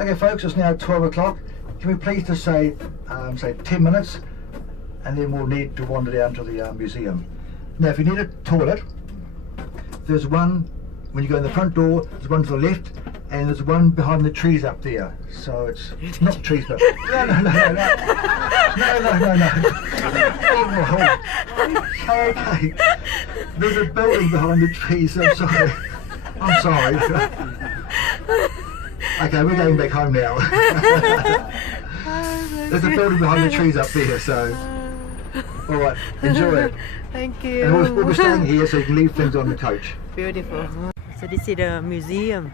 Okay folks, it's now 12 o'clock. Can we please just say 10 minutes and then we'll need to wander down to the museum. Now if you need a toilet, there's one when you go in the front door, there's one to the left and there's one behind the trees up there. So it's not trees but... No. Okay. There's a building behind the trees, I'm sorry. I'm sorry. Okay, we're going back home now. There's a building behind the trees up there, so... Alright, enjoy it. Thank you. And we'll be staying here so you can leave things on the coach. Beautiful. So this is the museum.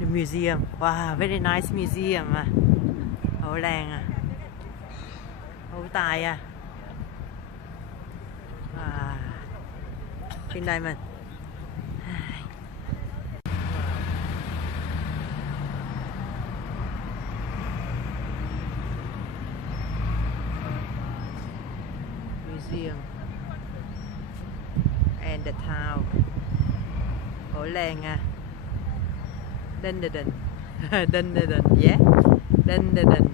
The museum. Wow, very nice museum. Hổ làng à. Hổ tài à. Wow. Bên đây mình. Museum and the town. Hổ làng à. Dunedin. Dunedin, yeah. Dunedin.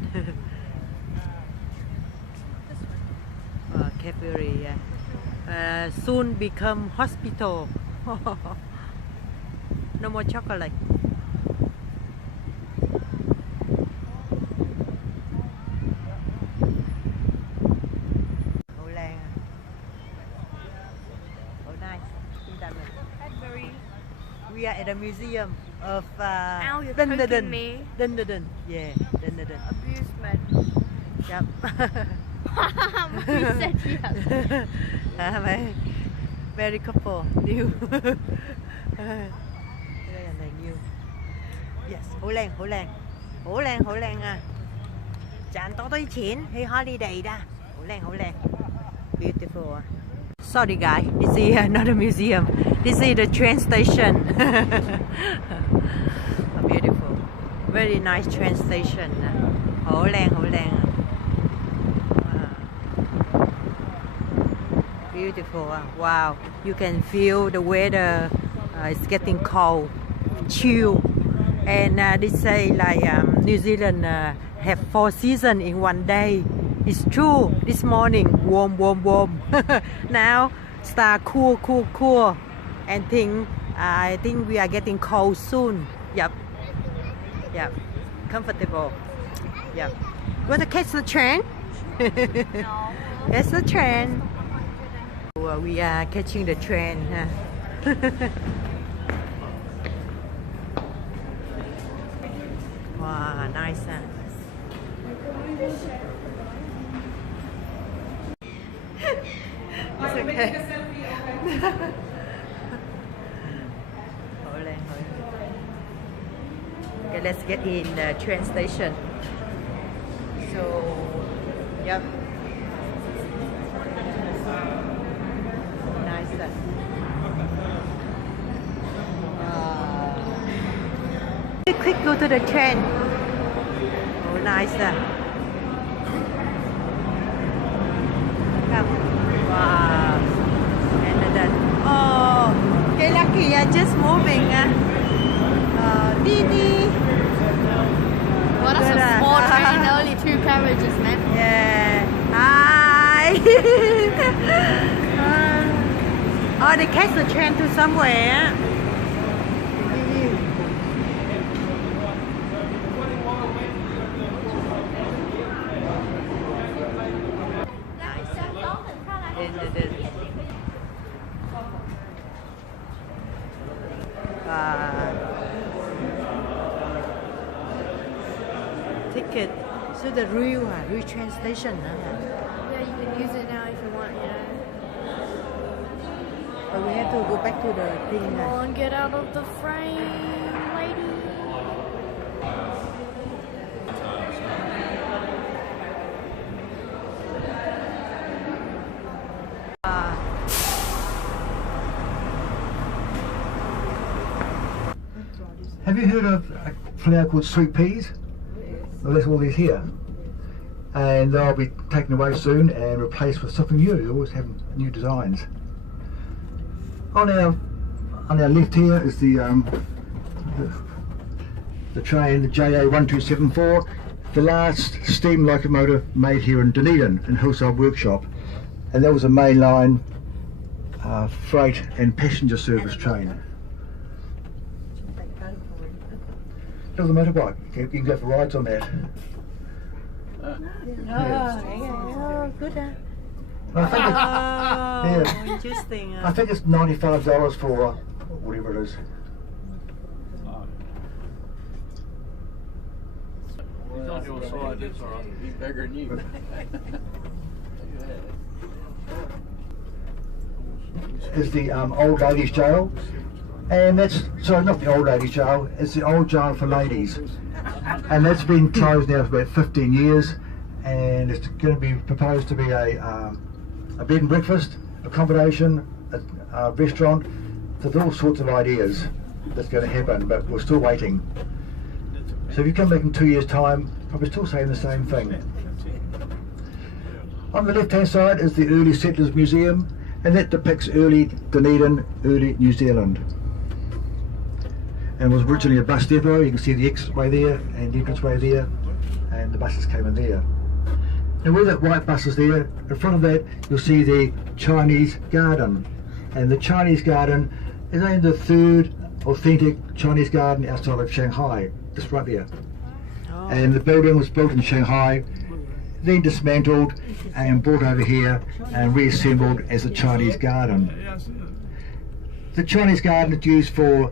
Cafeteria. Soon become hospital. No more chocolate. Hổ làng. Oh nice. Cadbury. We are at the museum of Ow, you're Dunedin. poking me. Dunedin, yeah, Dunedin. Abusement. Yep. You said yes. Very couple, new. Đây là này new. Yes, Hổ làng, Hổ làng. Hổ làng, Hổ làng à. Chán to tới錢 hay holiday da. Hổ làng, Hổ làng. Beautiful. Sorry guys, this is not a museum. This is the train station. Beautiful. Very nice train station. Hổ làng, Hổ làng. Beautiful. Wow. You can feel the weather. It's getting cold, chill. And they say like New Zealand have 4 seasons in one day. It's true. This morning warm, warm, warm. Now start cool, cool, cool. And I think we are getting cold soon. Yep. Yep. Comfortable. Yep. Want to catch the train? No. Catch the train. We are catching the train. Wow, nice. It's okay. Okay, let's get in the train station. So, yep. Nice. Quick, go to the train. Oh, nice. Come. Wow. And then, oh, okay, lucky. Just moving. Dee. Well, that's a small train. There are only 2 carriages, man. Yeah. Hi. Oh, they catch the train to somewhere. Ticket. So the real train station. Yeah, you can use it now if you want, But we have to go back to the thing. Come on, get out of the frame, lady. Have you heard of a flower called sweet peas? Well, that's all these here. And they'll be taken away soon and replaced with something new. They always have new designs. On our left here is the the train, the JA1274, the last steam locomotive made here in Dunedin, in Hillside Workshop, and that was a mainline freight and passenger service train. That was a motorbike. You can go for rides on that. Oh, good. I think Interesting. I think it's $95 for whatever it is. He's on your side, it's alright. He's bigger than you. Is the old ladies' jail, and that's sorry, not the old ladies' jail. It's the old jail for ladies, and that's been closed now for about 15 years, and it's going to be proposed to be a bed and breakfast, accommodation, a restaurant. There's all sorts of ideas that's going to happen, but we're still waiting. So if you come back in 2 years' time, probably still saying the same thing. On the left-hand side is the Early Settlers Museum, and that depicts early Dunedin, early New Zealand. And it was originally a bus depot. You can see the exit way there and the entrance way there, and the buses came in there. And where that white bus is there, in front of that you'll see the Chinese Garden. And the Chinese Garden is only the third authentic Chinese garden outside of Shanghai, just right there. Oh. And the building was built in Shanghai, then dismantled and brought over here and reassembled as the Chinese Garden. The Chinese Garden is used for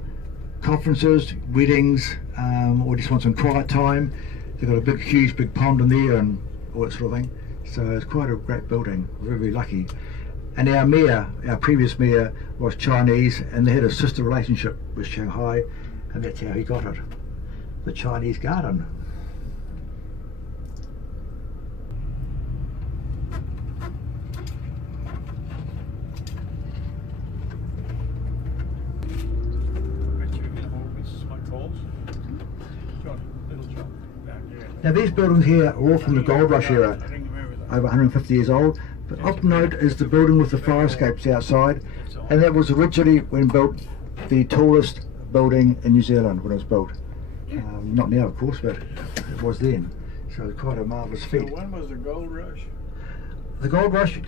conferences, weddings, or just want some quiet time. They've got a big, huge, big pond in there and all that sort of thing. So it's quite a great building. We're very, very lucky. And our mayor, our previous mayor, was Chinese, and they had a sister relationship with Shanghai, and that's how he got it. The Chinese Garden. Now these buildings here are all from the Gold Rush era, over 150 years old, but of note is the building with the fire escapes outside, and that was originally, when built, the tallest building in New Zealand when it was built. Not now of course, but it was then, so it's quite a marvellous feat. So when was the Gold Rush? The Gold Rush,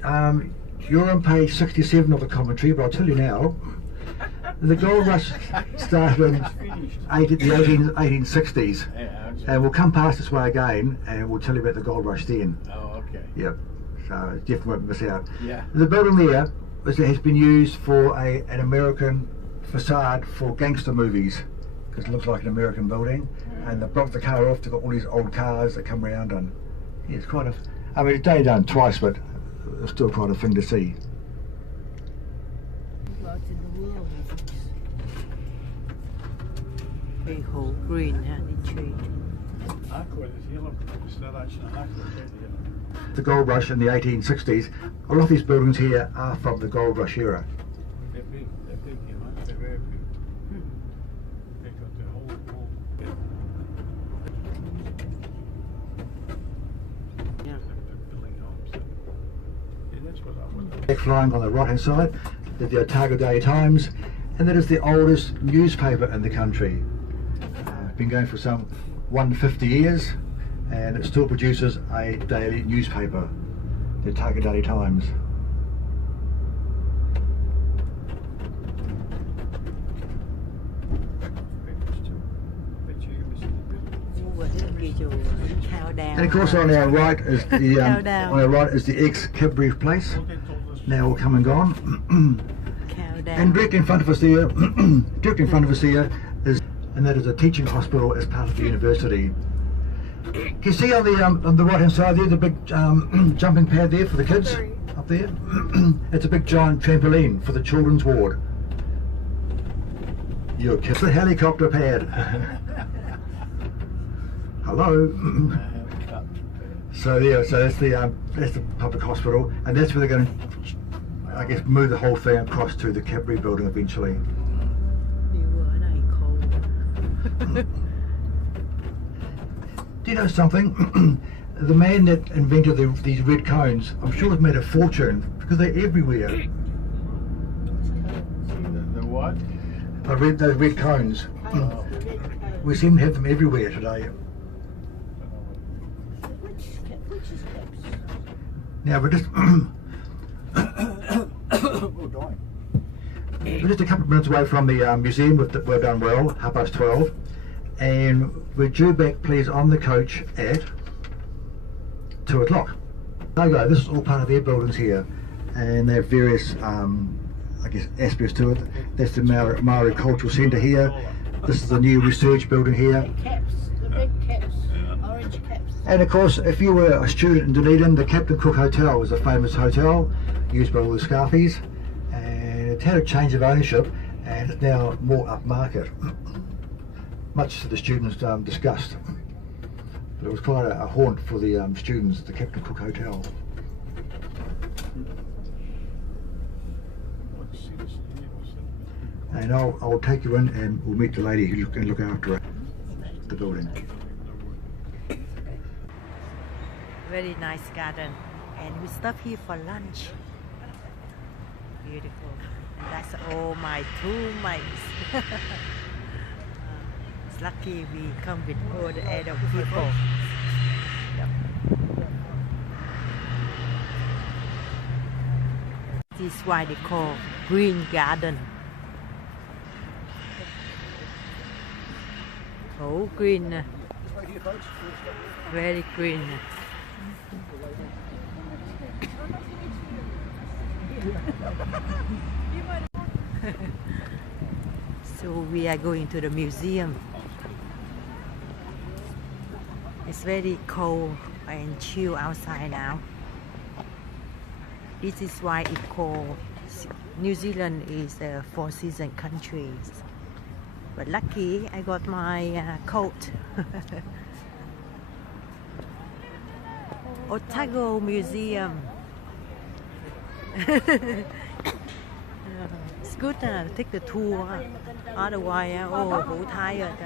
you're on page 67 of the commentary, but I'll tell you now. The Gold Rush started in the 1860s, and we'll come past this way again and we'll tell you about the Gold Rush then. Oh, okay. Yep, so definitely won't miss out. Yeah. The building there has been used for an American facade for gangster movies, because it looks like an American building, and they blocked the car off. They've got all these old cars that come around, and yeah, it's quite a, I mean it's only done twice, but it's still quite a thing to see. Big whole green, the tree. The Gold Rush in the 1860s, a lot of these buildings here are from the Gold Rush era. They're big, you know, they're very big. They got the whole Yeah. building homes. Yeah, that's what I was. Back flying on the right hand side, there's the Otago Daily Times, and that is the oldest newspaper in the country. It's been going for some 150 years, and it still produces a daily newspaper, the Otago Daily Times. And of course, on our right is the ex-Kiwi place. Now all come and gone. And directly in front of us there, and that is a teaching hospital as part of the university. Can you see on the right hand side there the big jumping pad there for the kids up there? It's a big giant trampoline for the children's ward. Your kids, the helicopter pad. Hello. So yeah, so that's the public hospital, and that's where they're going to, I guess, move the whole thing across to the Kiwi building eventually. Do you know something? The man that invented these red cones, I'm sure has made a fortune, because they're everywhere. The what? I read those red cones. Oh. We seem to have them everywhere today. Now we're just we're just a couple of minutes away from the museum. We've done well, 12:30, and we're due back, please, on the coach at 2 o'clock. Okay, this is all part of their buildings here, and they have various, I guess, aspects to it. That's the Maori Cultural Centre here. This is the new research building here. The big caps, orange caps. And of course, if you were a student in Dunedin, the Captain Cook Hotel was a famous hotel used by all the Scarfies, and it had a change of ownership, and it's now more upmarket, much to the students' disgust. But it was quite a haunt for the students at the Captain Cook Hotel. And I'll take you in and we'll meet the lady who can look after the building. Very nice garden, and we stop here for lunch. Beautiful. And that's all my 2 mates. It's lucky we come with all the adult people. Yep. This is why they call green garden. Oh, green. Very green. So we are going to the museum. It's very cold and chill outside now. This is why it's called New Zealand is a 4-season country. But lucky I got my coat. Otago Museum. It's good to take the tour. Otherwise, oh, hổ tired.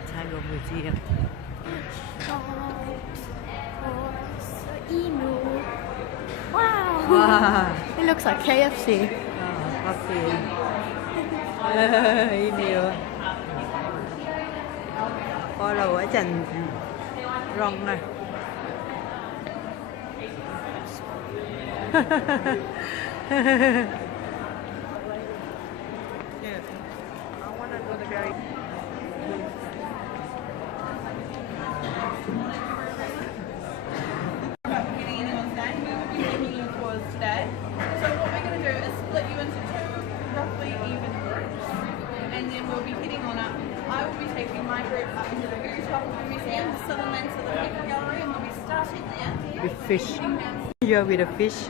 Otago Museum. Wow. Wow. It looks like KFC. Coffee. Nhiều. Follow ở trên rong này. Today. So what we're going to do is split you into 2 roughly even groups, and then we'll be heading on up. I will be taking my group up to the very top of the museum, the Southern People Gallery, and we'll be starting there. With fish. You're with a fish.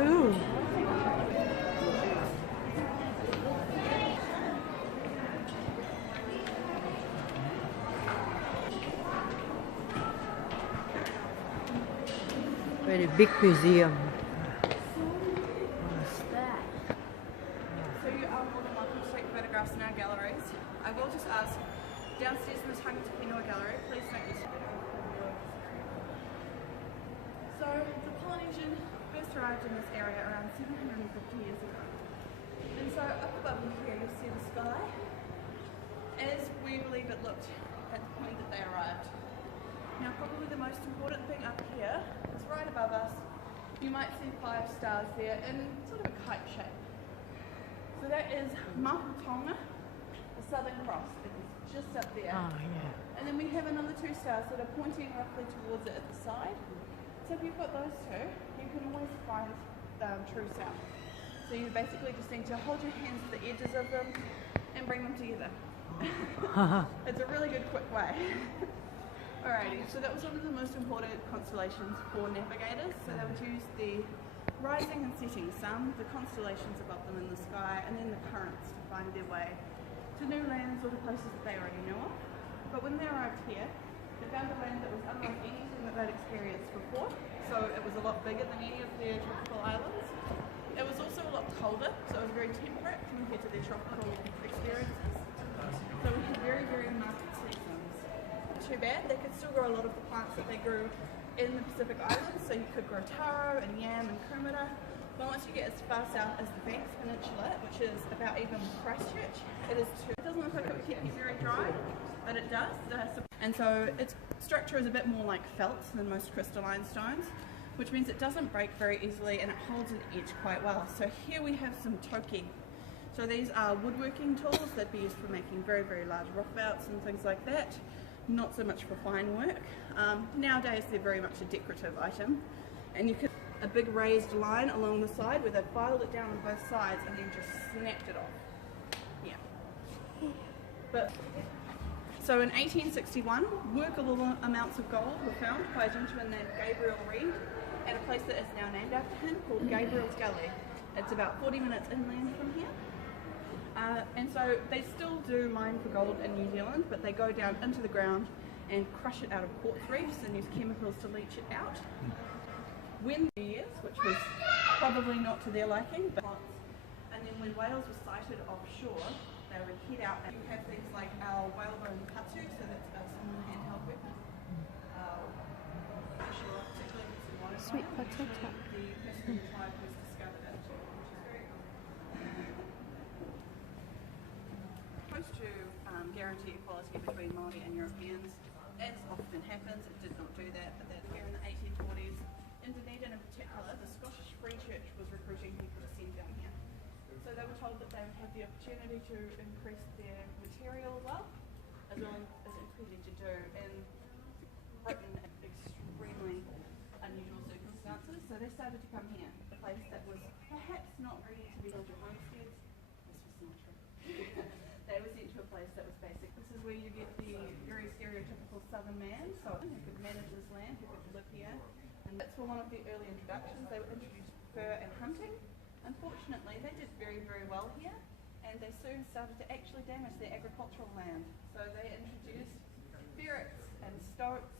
Ooh. Very big museum. So you are more than welcome to take photographs in our galleries. I will just ask, downstairs in the Tangatapinua Gallery, please don't use it. So the Polynesian first arrived in this area around 750 years ago. And so up above here you'll see the sky as we believe it looked at the point that they arrived. Now probably the most important thing up here is right above us. You might see 5 stars there in sort of a kite shape. So that is Mahutonga, the Southern Cross. It is just up there. Oh, yeah. And then we have another 2 stars that are pointing roughly towards it at the side. So if you've got those 2, you can always find true south. So you basically just need to hold your hands to the edges of them and bring them together. It's a really good quick way. Alrighty, so that was one of the most important constellations for navigators. So they would use the rising and setting sun, the constellations above them in the sky, and then the currents to find their way to new lands or the places that they already knew of. But when they arrived here, they found a land that was unlike anything that they'd experienced before. So it was a lot bigger than any of their tropical islands. It was also a lot colder, so it was very temperate compared to their tropical experiences. So we had very, very marked seasons. Too bad, they could still grow a lot of the plants that they grew in the Pacific Islands, so you could grow taro and yam and kumara. But once you get as far south as the Banks Peninsula, which is about even with Christchurch, it doesn't look like it would keep you very dry, but it does. And so its structure is a bit more like felt than most crystalline stones, which means it doesn't break very easily and it holds an edge quite well. So here we have some toki. So these are woodworking tools that be used for making very, very large rock belts and things like that. Not so much for fine work. Nowadays they're very much a decorative item, and you could a big raised line along the side where they filed it down on both sides and then just snapped it off. Yeah. But so in 1861, workable amounts of gold were found by a gentleman named Gabriel Reed at a place that is now named after him called Gabriel's Gully. It's about 40 minutes inland from here. And so they still do mine for gold in New Zealand, but they go down into the ground and crush it out of quartz reefs and use chemicals to leach it out. When years, which was probably not to their liking, but and then when whales were sighted offshore, they would head out and you have things like our whalebone katsu, so that's a small handheld weapon. Sweet potato. The person in the tribe who's discovered it, which is very supposed to guarantee equality between Māori and Europeans. As often happens, it did not do that, but that here in the 1840s, in Dunedin in particular, the Scottish Free Church was recruiting people to send down here. So they were told that they would have the opportunity to increase their material wealth, as well as increasing to do in Britain in extremely unusual circumstances. So they started to come here, a place that was perhaps not ready to be built your homesteads. This was not true. They were sent to a place that was basic. This is where you get the very stereotypical southern man, so who could manage this land, who could live here. And that's for one of the early introductions. They were introduced fur and hunting. Unfortunately, they did very, very well here, and they soon started to actually damage their agricultural land. So they introduced ferrets and stoats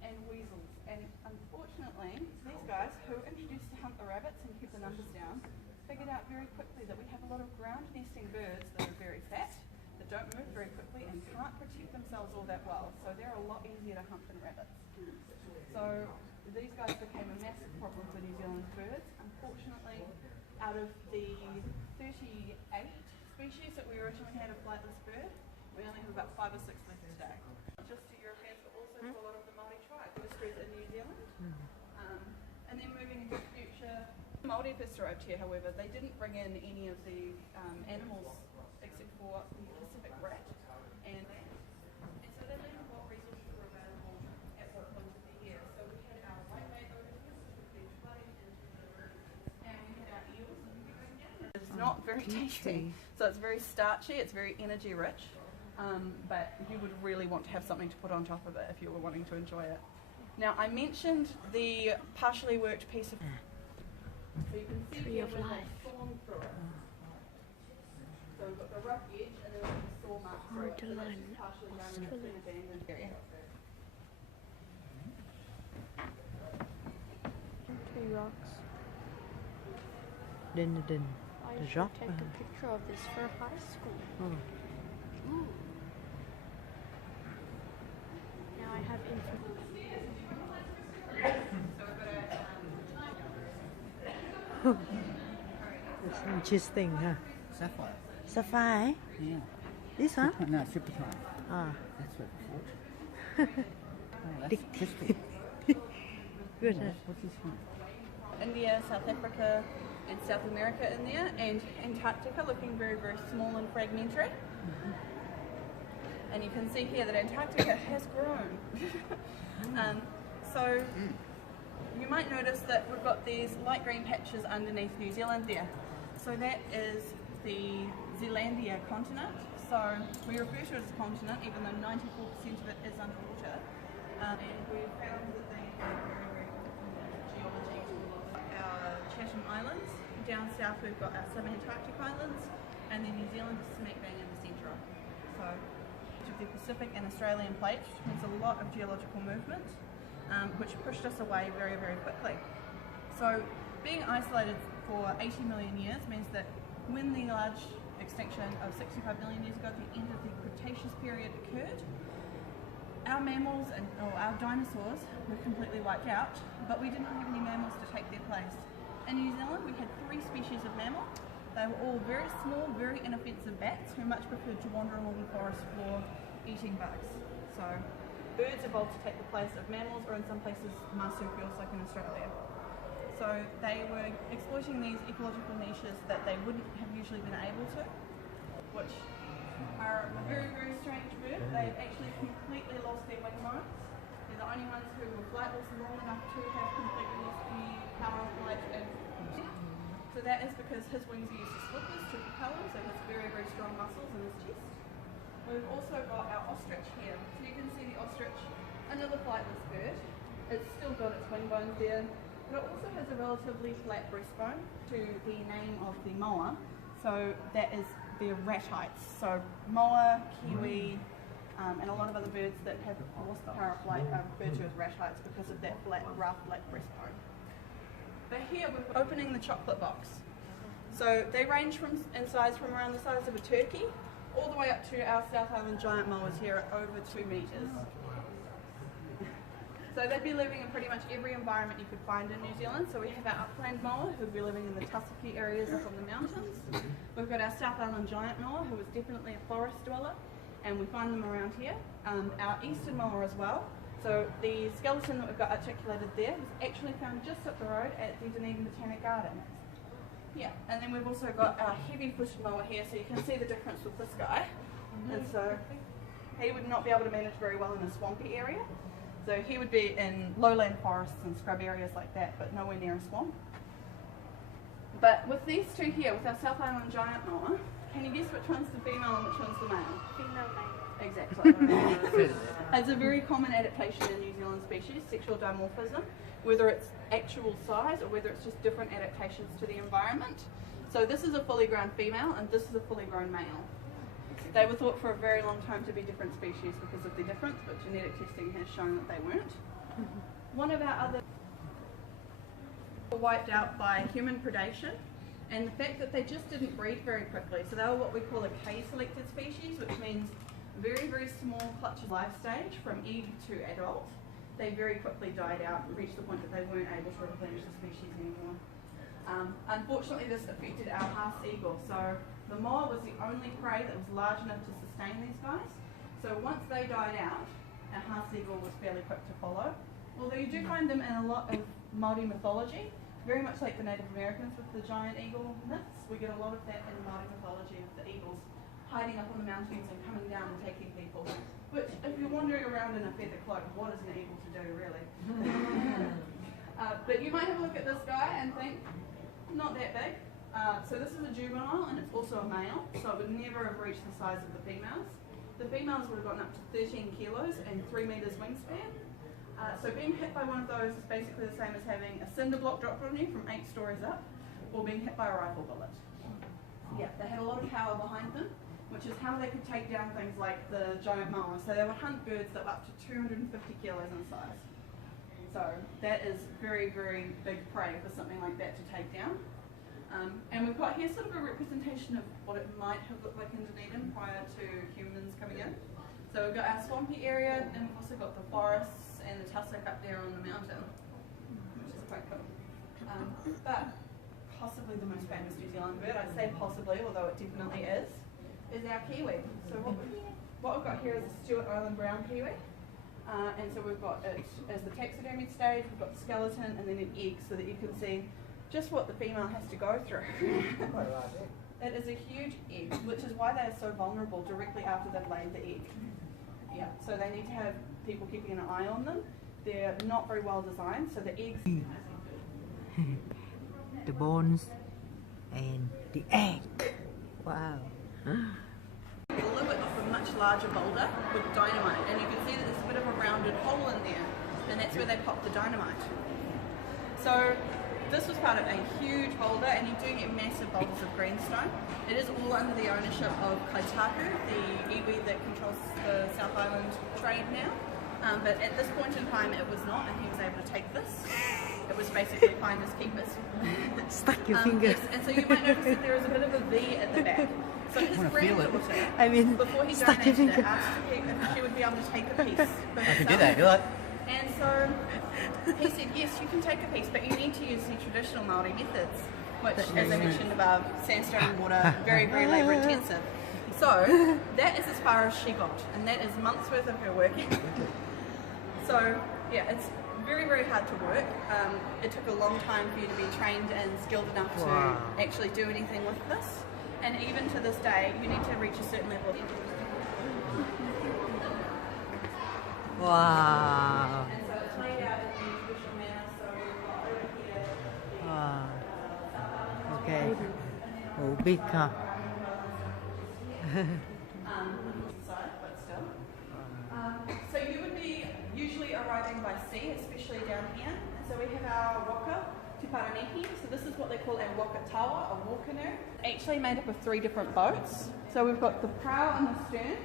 and weasels. And unfortunately, these guys who were introduced to hunt the rabbits and keep the numbers down, figured out very quickly that we have a lot of ground nesting birds that are very fat, that don't move very quickly and can't protect themselves all that well. So they're a lot easier to hunt than rabbits. So these guys became a massive problem for New Zealand's birds. Unfortunately, out of the 38 species that we originally had of flightless bird, we only have about 5 or 6 left today. Not just to Europeans, but also to a lot of the Māori tribe industries in New Zealand. And then moving into the future, Māori arrived here, however, they didn't bring in any of the animals except for the Pacific rat. And so they learned what resources were available at what point of the year. So we had our whitebait over here, which would be flooding into the rivers, and we had our eels that we could bring down. It's not very tasty, so it's very starchy, it's very energy rich, but you would really want to have something to put on top of it if you were wanting to enjoy it. Now, I mentioned the partially worked piece of so you can see here where they've sawn through it. So we've got the rough edge and then we've got the saw mark through it. So that's just partially done in an abandoned area. Two rocks. Dunedin. I The should rock. take a picture of this for high school. Ooh. Now I have information. It's interesting, huh? Sapphire. Sapphire? Yeah. This one? No, Supertime. Ah, That's what it's called. Oh, that's crystal. good. Huh? What's this one? India, South Africa and South America in there, and Antarctica looking very, very small and fragmentary. And you can see here that Antarctica has grown. So you might notice that we've got these light green patches underneath New Zealand there. So that is the Zealandia Continent. So we refer to it as a continent, even though 94% of it is underwater. And we found that they have very, very different geology. Our Chatham Islands. Down south we've got our subantarctic islands, and then New Zealand is smack bang in the centre. So of the Pacific and Australian plates, which means a lot of geological movement, which pushed us away very, very quickly. So being isolated for 80 million years means that when the large extinction of 65 million years ago at the end of the Cretaceous period occurred, our mammals and our dinosaurs were completely wiped out, but we didn't have any mammals to take their place. In New Zealand we had 3 species of mammal. They were all very small, very inoffensive bats who much preferred to wander along the forest floor eating bugs. So birds evolved to take the place of mammals, or in some places marsupials like in Australia. So they were exploiting these ecological niches that they wouldn't have usually been able to, which are a very, very strange bird. They've actually completely lost their wing bones. They're the only ones who were flightless long enough to have completely lost the power of flight and death. So that is because his wings are used as flippers to propel him, so he has very, very strong muscles in his chest. We've also got our ostrich here. So you can see the ostrich, another flightless bird. It's still got its wing bones there, but it also has a relatively flat breastbone to the name of the moa. So that is their ratites. So moa, kiwi, and a lot of other birds that have lost the power of flight are referred to as ratites because of that flat, rough, flat breastbone. But here we're opening the chocolate box. So they range in size from around the size of a turkey all the way up to our South Island giant moas here at over 2 meters. So they'd be living in pretty much every environment you could find in New Zealand. So we have our upland moa who'd be living in the tussocky areas up on the mountains. We've got our South Island giant moa who is definitely a forest dweller, and we find them around here. Our eastern moa as well. So the skeleton that we've got articulated there was actually found just up the road at the Dunedin Botanic Gardens. Yeah, and then we've also got our heavy-footed moa here, so you can see the difference with this guy. And so he would not be able to manage very well in a swampy area. So he would be in lowland forests and scrub areas like that, but nowhere near a swamp. But with these two here, with our South Island giant moa, can you guess which one's the female and which one's the male? Female male. Exactly. It's a very common adaptation in New Zealand species, sexual dimorphism, whether it's actual size or whether it's just different adaptations to the environment. So this is a fully grown female and this is a fully grown male. They were thought for a very long time to be different species because of the difference, but genetic testing has shown that they weren't. One of our other were wiped out by human predation, and the fact that they just didn't breed very quickly. So they were what we call a K-selected species, which means very, very small clutch life stage from egg to adult. They very quickly died out and reached the point that they weren't able to replenish the species anymore. Unfortunately, this affected our Haas eagle. So the moa was the only prey that was large enough to sustain these guys. So once they died out, our Haas eagle was fairly quick to follow. Although you do find them in a lot of Māori mythology, very much like the Native Americans with the giant eagle myths. We get a lot of that in Māori mythology with the eagles hiding up on the mountains and coming down and taking people. Which, if you're wandering around in a feather cloak, what is an eagle to do, really? But you might have a look at this guy and think, not that big. So this is a juvenile and it's also a male, so it would never have reached the size of the females. The females would have gotten up to 13 kilos and 3 meters wingspan. So being hit by one of those is basically the same as having a cinder block dropped on you from 8 stories up, or being hit by a rifle bullet. Yeah, they had a lot of power behind them, which is how they could take down things like the giant moa. So they would hunt birds that were up to 250 kilos in size. So that is very, very big prey for something like that to take down. And we've got here sort of a representation of what it might have looked like in Dunedin prior to humans coming in. So we've got our swampy area, and we've also got the forests and the tussock up there on the mountain, which is quite cool. But possibly the most famous New Zealand bird, I say possibly, although it definitely is our kiwi. So what we've got here is a Stewart Island brown kiwi. And so we've got it as the taxidermy stage, we've got the skeleton and then an egg, so that you can see just what the female has to go through. It is a huge egg, which is why they are so vulnerable directly after they've laid the egg. Yeah, so they need to have people keeping an eye on them. They're not very well designed, so the eggs... The bones and the egg. Wow. A little bit of a much larger boulder with dynamite, and you can see that there's a bit of a rounded hole in there, and that's where they pop the dynamite. So this was part of a huge boulder, and you do get massive boulders of greenstone. It is all under the ownership of Kaitaku, the iwi that controls the South Island trade now. But at this point in time it was not, and he was able to take this It was basically finders keepers. Stuck your finger. Yes, and so you might notice that there is a bit of a V at the back. So his granddaughter, I mean, before he stuck your donated it, finger. asked if she would be able to take a piece. I can do that, you like? And so he said, yes, you can take a piece, but you need to use the traditional Māori methods, which, as I mentioned above, sandstone and water, very, very labour intensive. So that is as far as she got, and that is months worth of her working. So yeah, it's very, very hard to work. It took a long time for you to be trained and skilled enough to actually do anything with this. And even to this day, you need to reach a certain level of Wow. And so it's laid out in the traditional manner, so we've got over here. Wow. Okay. Oh, big car. Side, but still. So you would be usually arriving by sea, especially down here. And so we have our waka, Te Paraniki. So this is what they call a wakatawa, a war canoe. Actually made up of 3 different boats. So we've got the prow and the stern,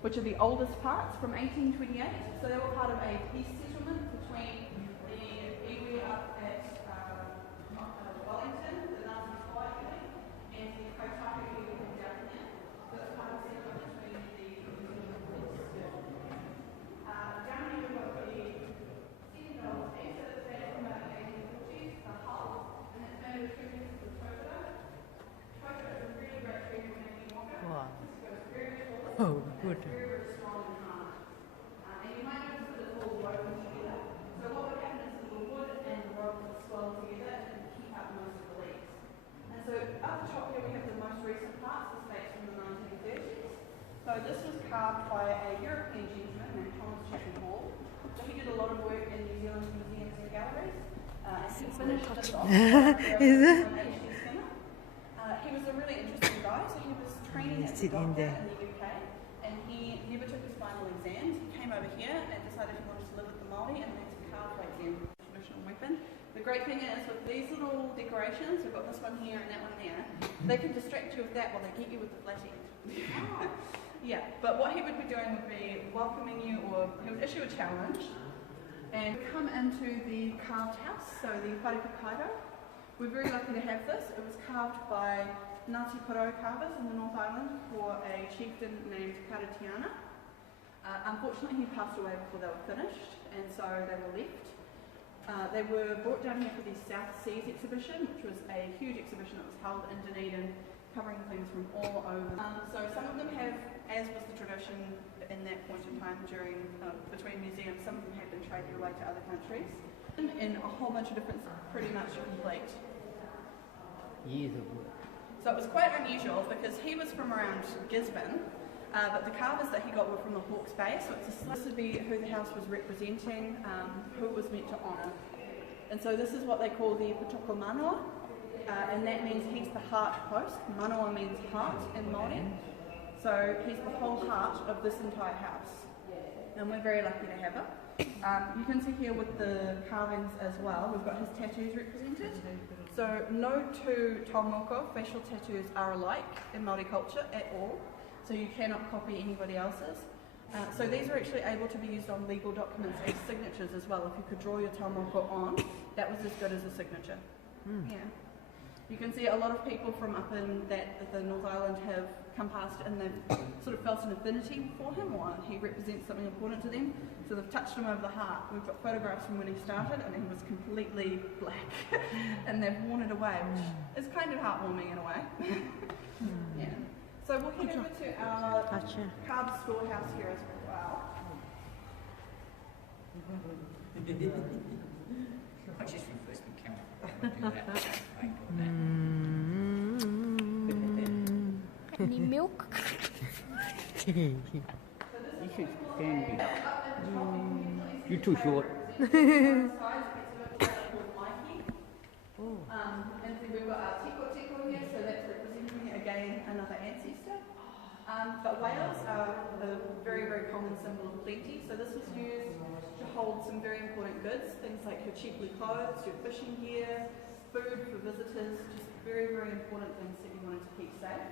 which are the oldest parts from 1828. So they were part of a peace settlement between the Kiwi up at Wellington, the Ngāti Waihi, and the Kaitaka Kiwi down here. So it's part of a settlement between the down here we've got the second oldest piece, so that's dated from about the 1840s, the hull, and it's made of treatment of the Tokoro. Tokoro is a really great treatment when making waka. Wow. This goes very tall. Oh, good. Very, very strong and hard. And you might notice that it's all woven together. So what would happen is the wood and the rope would swell together and keep up most of the legs. And so up the top here we have the most recent parts. This dates from the 1930s. So this was carved by a European gentleman named Thomas Chapman Hall. So he did a lot of work in New Zealand museums and galleries. And he finished this off. Is it? He was a really interesting guy. So he was training as a Sit in doctor there. in the UK. And he never took his final exams. He came over here and decided he wanted to live with the Māori and learned to carve like them, traditional weapon. The great thing is with these little decorations, we've got this one here and that one there, they can distract you with that while they get you with the flat end. Yeah, but what he would be doing would be welcoming you, or he would issue a challenge and come into the carved house, so the wharepakaido. We're very lucky to have this. It was carved by Ngāti Porou carvers in the North Island for a chieftain named Karatiana. Unfortunately, he passed away before they were finished, and so they were left. They were brought down here for the South Seas exhibition, which was a huge exhibition that was held in Dunedin, covering things from all over. So some of them have, as was the tradition in that point in time during between museums, some of them have been traded away to other countries, in a whole bunch of different, pretty much complete. Years of work. So it was quite unusual because he was from around Gisborne, but the carvers that he got were from the Hawke's Bay, so this would be who the house was representing, who it was meant to honour. And so this is what they call the Patoko Manoa, and that means he's the heart post. Manoa means heart in Māori. So he's the whole heart of this entire house. And we're very lucky to have him. You can see here with the carvings as well, we've got his tattoos represented. So no 2 taumoko facial tattoos are alike in Māori culture at all. So you cannot copy anybody else's. So these are actually able to be used on legal documents as signatures as well. If you could draw your taumoko on, that was as good as a signature. Yeah. You can see a lot of people from up in the North Island have come past and they've sort of felt an affinity for him, or he represents something important to them, so they've touched him over the heart. We've got photographs from when he started and he was completely black and they've worn it away, which is kind of heartwarming in a way. Yeah. So we'll head over to our carved storehouse here as well. I just reversed the camera. Any milk? You should stand here. You're too short. And so we've got our tiko here, so that's representing again another ancestor. But whales are a very, very common symbol of plenty. So this was used to hold some very important goods, things like your cheaply clothes, your fishing gear, food for visitors, just very, very important things that you wanted to keep safe.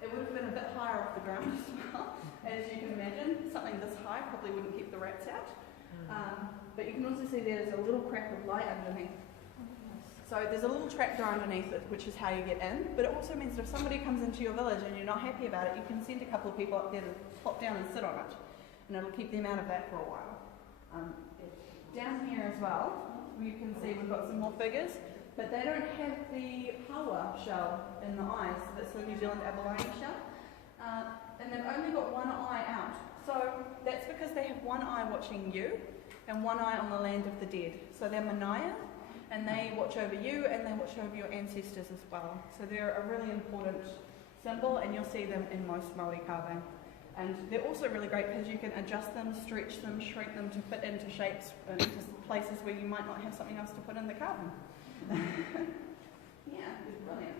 It would have been a bit higher off the ground as well, as you can imagine. Something this high probably wouldn't keep the rats out. But you can also see there's a little crack of light underneath. So there's a little trapdoor underneath it, which is how you get in, but it also means that if somebody comes into your village and you're not happy about it, you can send a couple of people up there to plop down and sit on it, and it'll keep them out of that for a while. Down here as well, you can see we've got some more figures, but they don't have the paua shell in the eyes, so that's the New Zealand abalone shell, and they've only got one eye out. So that's because they have one eye watching you, and one eye on the land of the dead. So they're Manaia, and they watch over you and they watch over your ancestors as well. So they're a really important symbol, and you'll see them in most Māori carving. And they're also really great because you can adjust them, stretch them, shrink them to fit into shapes and into places where you might not have something else to put in the carving. Yeah, it's brilliant.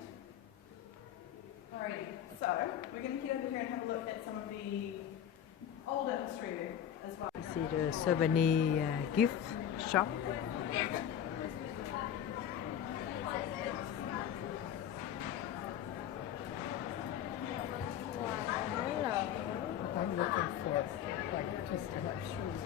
Alrighty, so we're going to get over here and have a look at some of the older history as well. You see the souvenir gift shop. I'm looking for like just to have shoes.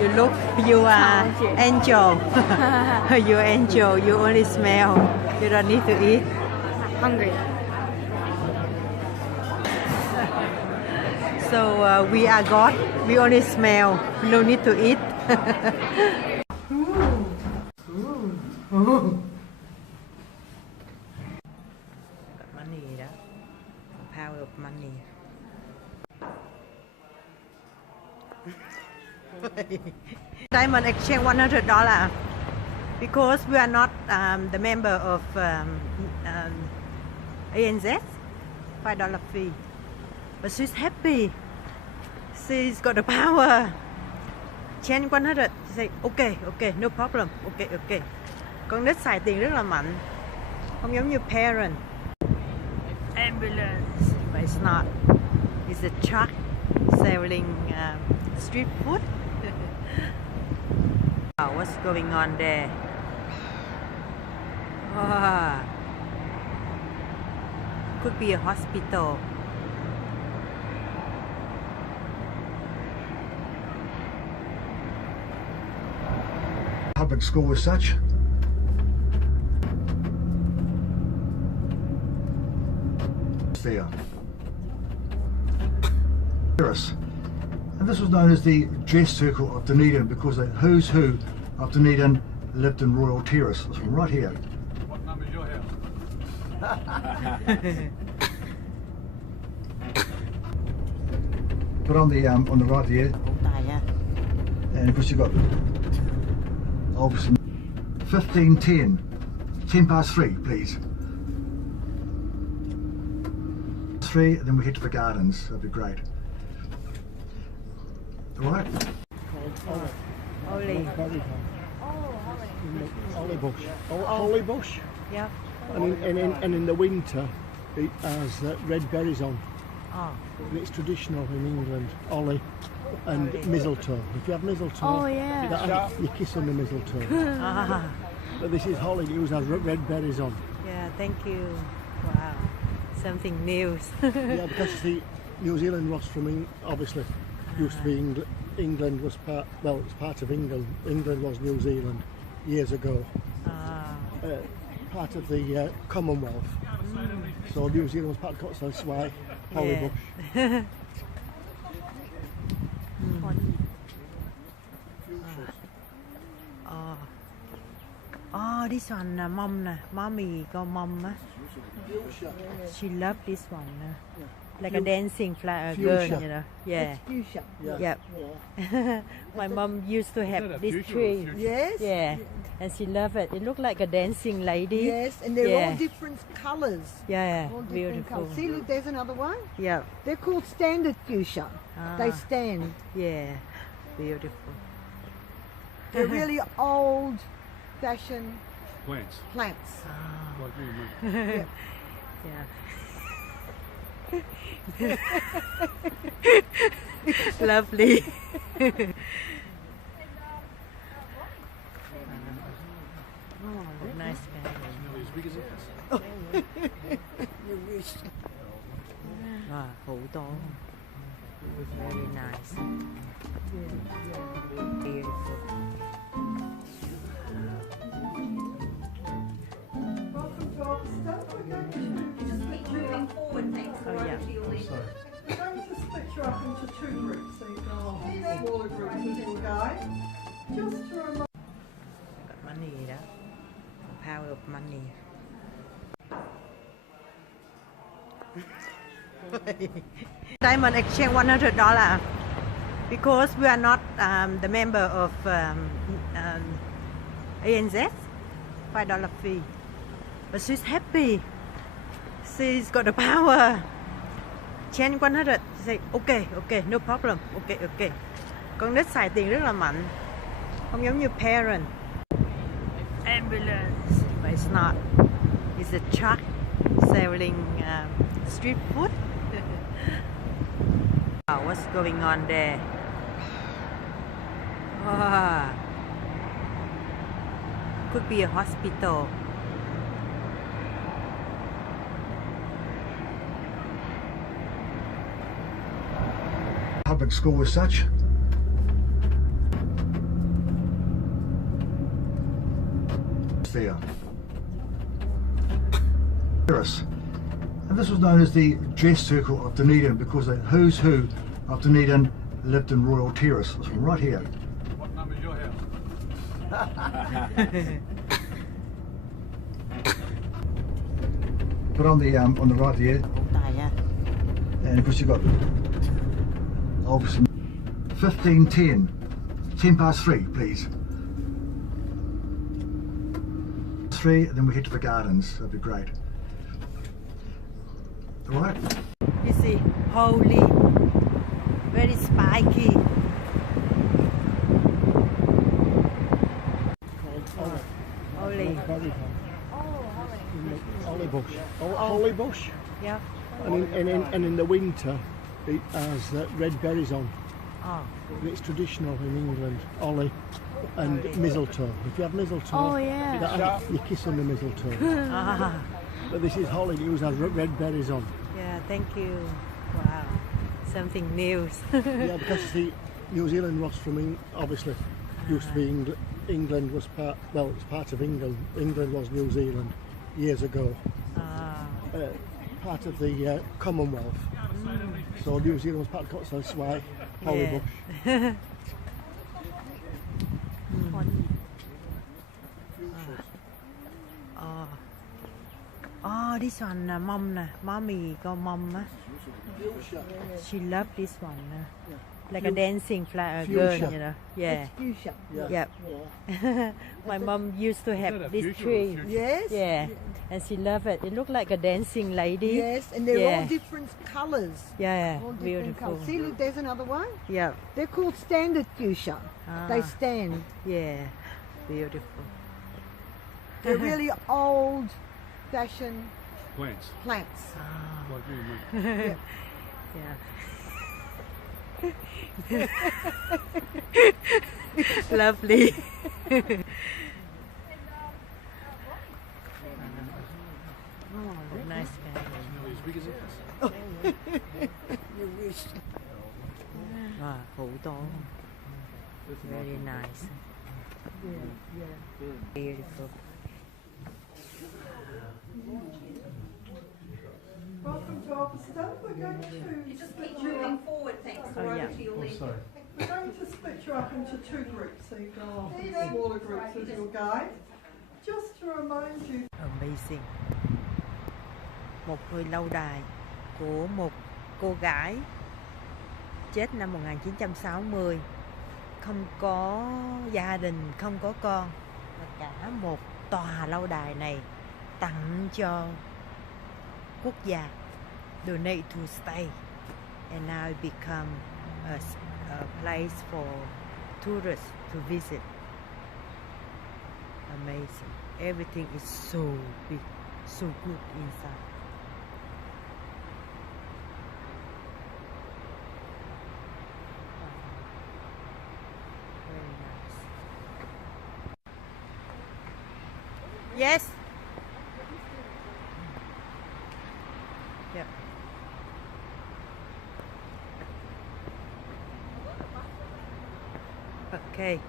You look, you are angel. You're angel. You only smell. You don't need to eat. Hungry. So we are God. We only smell. No need to eat. Money, đó. Power of money. Diamond exchange $100 because we are not the member of ANZ. $5 fee, but she's happy. She's got the power. Change 100. She say okay, okay, no problem. Okay, okay. Con nít xài tiền rất là mạnh, không giống như parent. Ambulance, but it's not. It's a truck selling street food. Wow, what's going on there? Oh, could be a hospital. Public school as such. There. Terrace. And this was known as the dress circle of Dunedin because the who's who of Dunedin lived in Royal Terrace. This one right here. What number is your house? But on the right there, and of course you've got obviously 15:10, 10 past 3, please. 3, and then we head to the gardens. That'd be great. All right. Holly. Holly bush. Holly bush. Yeah. And in the winter, it has red berries on. Oh. And it's traditional in England. Holly and mistletoe. If you have mistletoe, Oh, yeah. you kiss on the mistletoe. But this is holly. It always has red berries on. Yeah, thank you. Wow, something new. Yeah, because the New Zealand was from obviously used to be England was part. Well, it's part of England. England was New Zealand years ago. Part of the Commonwealth. So New Zealand was part of the, so that's why holly bush. Oh, this one, mom, mommy got mom. She loved this one. Like a dancing girl, you know. Yeah. Fuchsia. Yep. My mom used to have this tree. Yes. Yeah. And she loved it. It looked like a dancing lady. Yes, and they're all different colours. Yeah, All different beautiful. colours. See, look, there's another one. Yeah. They're called standard fuchsia. They stand. Yeah, beautiful. They're really old fashion Plants. plants. Like you, Yeah. Lovely. Oh, nice family. nearly as big as this. You wish. Wow, hủ to. Very nice. Beautiful. Moving forward, thanks. Oh, yeah. I'm going to split you up into two groups, so you've got smaller groups as you'll go. Just to remind Got money đó. Power of money. Diamond exchange $100 because we are not the member of ANZ. $5 fee. But she's happy. She's got the power. Change 100. Say okay, okay, no problem. Okay, okay. Con nít xài tiền rất là mạnh. Không giống như parent. Ambulance. But it's not. It's a truck selling street food. Wow, what's going on there? Wow. Could be a hospital. Public school as such. There. Terrace. And this was known as the dress circle of Dunedin because the who's who of Dunedin lived in Royal Terrace. This one right here. What number is your house? But on the right there, Tài ha. and of course you've got obviously 15:10, 10 past 3, please. 3, and then we head to the gardens. That'd be great. All right. You see, holy, very spiky. Called Holy. Holly bush. Holly bush. Yeah. And in the winter, it has red berries on. Oh. And it's traditional in England, holly and mistletoe. If you have mistletoe, Oh, yeah. you kiss on the mistletoe. Ah. But this is holly, it always has red berries on. Yeah, thank you. Wow. Something new. Yeah, because the New Zealand was from, obviously, used to be England was part, well, it's part of England. England was New Zealand years ago. Ah. Part of the Commonwealth. So New Zealand was part of, so that's why holly Yeah. bush. Oh. Oh, this one, mom nè, mommy có mom á. She loved this one. Like a dancing girl, Fuchsia. you know. Yeah. fuchsia. Yep. My mom used to have that a this fuchsia or tree. fuchsia? Yes. Yeah. And she loved it. It looked like a dancing lady. Yes, and they're Yeah. all different colours. Yeah, All different beautiful. colours. See, look, there's another one. Yeah. They're called standard fuchsia. They Ah. stand. Yeah. Beautiful. They're really old-fashioned Plants. plants. Like you, Yeah. Lovely. Oh, nice family. nearly as big as this. You wish. Wow, hủ to. Very nice. Beautiful. Welcome to Officer. We're going to Just keep moving forward, thanks. Oh, We're yeah. over to your left. we're going to split you up into two groups, so you've got smaller groups as you'll go. Just to remind you. Amazing. Một ngôi lâu đài của một cô gái chết năm 1960, không có gia đình, không có con, và cả một tòa lâu đài này tặng cho quốc gia, donate to stay, and now it become a place for tourists to visit. Amazing. Everything is so big, so good inside. Very nice. Yes. Yep. Okay.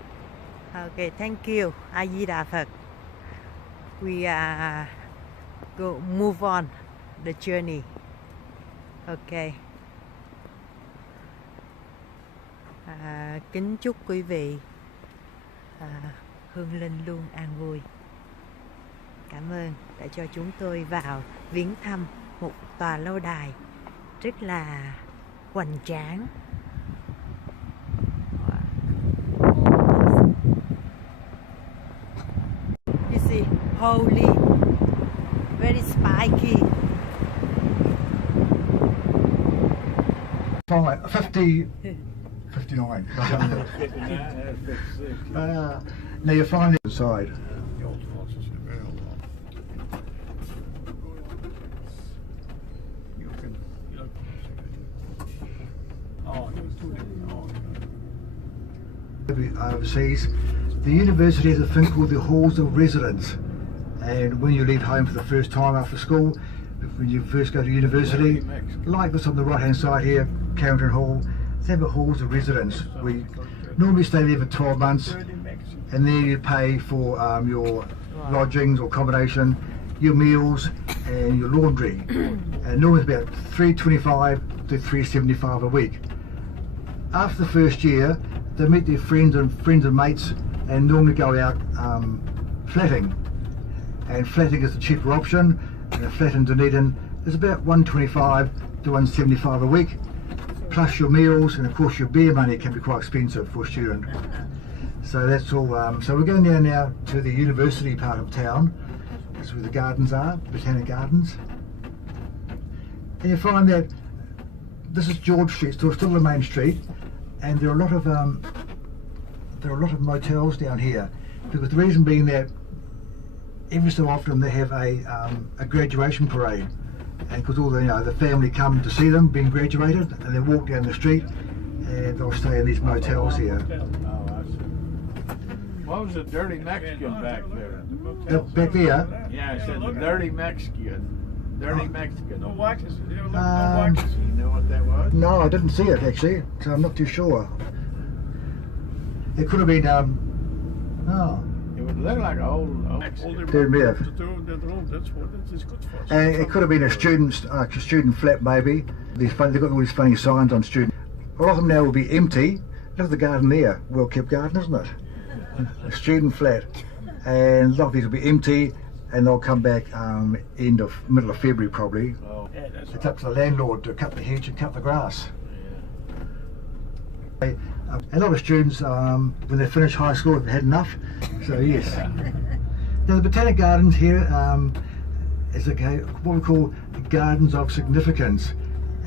Okay, thank you. A Di Đà Phật. We go move on the journey. Okay. Kính chúc quý vị hương linh luôn an vui. Cảm ơn đã cho chúng tôi vào viếng thăm một tòa lâu đài rất là hoành tráng. You see, holy, very spiky. 59. Now you find it inside. The old horses are very old. You can, oh, there's two different. Oh, Overseas, the university has a thing called the halls of residence, and when you leave home for the first time after school, when you first go to university, like this on the right hand side here, Carrington Hall, they have a halls of residence. We normally stay there for 12 months, and there you pay for your lodgings or accommodation, your meals and your laundry, and normally it's about $325 to $375 a week. After the first year, they meet their friends and mates and normally go out flatting, and flatting is the cheaper option, and a flat in Dunedin is about $125 to $175 a week, plus your meals, and of course your beer money can be quite expensive for a student. So that's all. So we're going down now to the university part of town. That's where the gardens are, Botanic Gardens. And you find that this is George Street, still the main street, and there are a lot of motels down here, because the reason being that every so often they have a graduation parade, and because all the family come to see them being graduated, and they walk down the street and they'll stay in these motels here. What was the dirty Mexican back there? Back there? Yeah, I said the dirty Mexican. Dirty Mexican. No waxes. You know what that was? No, I didn't see it actually, so I'm not too sure. It could have been, It would look like an old Mexican. That's what it's good for. It could have been a student flat maybe. They've got all these funny signs on student. A lot of them now will be empty. Look at the garden there, well kept garden, isn't it? A student flat, and a lot of these will be empty, and they'll come back middle of February probably. Oh, yeah, it's up to the landlord to cut the hedge and cut the grass. Yeah. A lot of students, when they finish high school, have had enough. So yes. Now the Botanic Gardens here is what we call Gardens of Significance,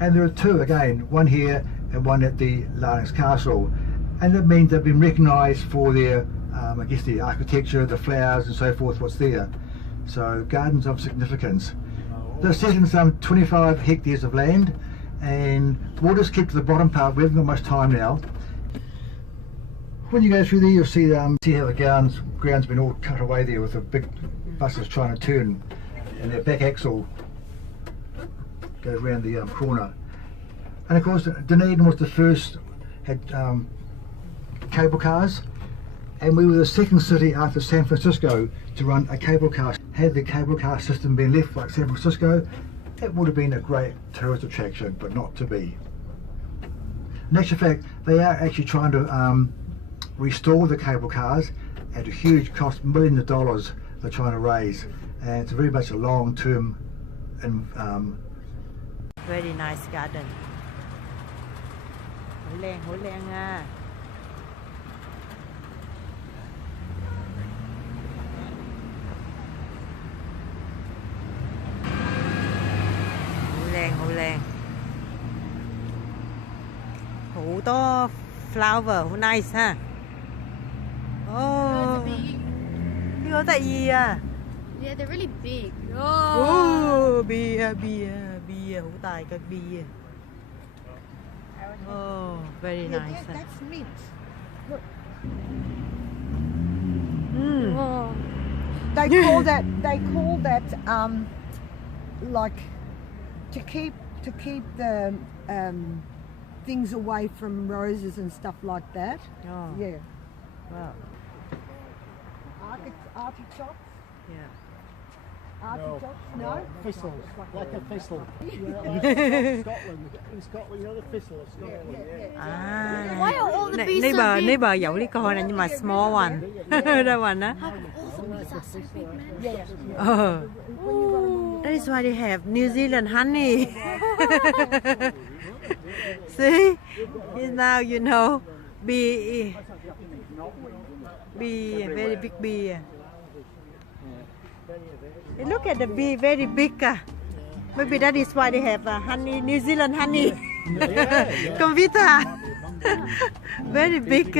and there are two again, one here and one at the Larnix Castle, and that means they've been recognised for their, I guess, the architecture, the flowers and so forth, what's there. So Gardens of Significance. They're set in some 25 hectares of land, and we'll just keep to the bottom part. We haven't got much time now. When you go through there, you'll see how the ground's been all cut away there with the big buses trying to turn, and their back axle goes around the corner. And of course, Dunedin was the first, had cable cars, and we were the second city after San Francisco to run a cable car. Had the cable car system been left like San Francisco, it would have been a great tourist attraction, but not to be. In actual fact, they are actually trying to restore the cable cars at a huge cost, millions of dollars they're trying to raise, and it's very much a long-term very nice garden. Hổ len à. Hổ len. Hổ to flower, hổ nice ha. Oh, ở tại gì à? Yeah, they're really big. Bia, hủ tài cái bia. Oh, very nice. That's mint. Look. Whoa. They call that like to keep the things away from roses and stuff like that. Oh, Yeah. wow. Artichokes? Yeah. Artichokes? No? Thistles, like a thistle. Scotland, in Scotland, you know the thistle of Scotland. À, Why are all the bees so big? neighbor dẫu lý coi này nhưng mà small one. That one á. How come all the bees are so big, man? That is why they have New Zealand honey. See, now you know, bee, very big bee. And look at the bee, very big. Maybe that is why they have honey, New Zealand honey. Comvita, very big.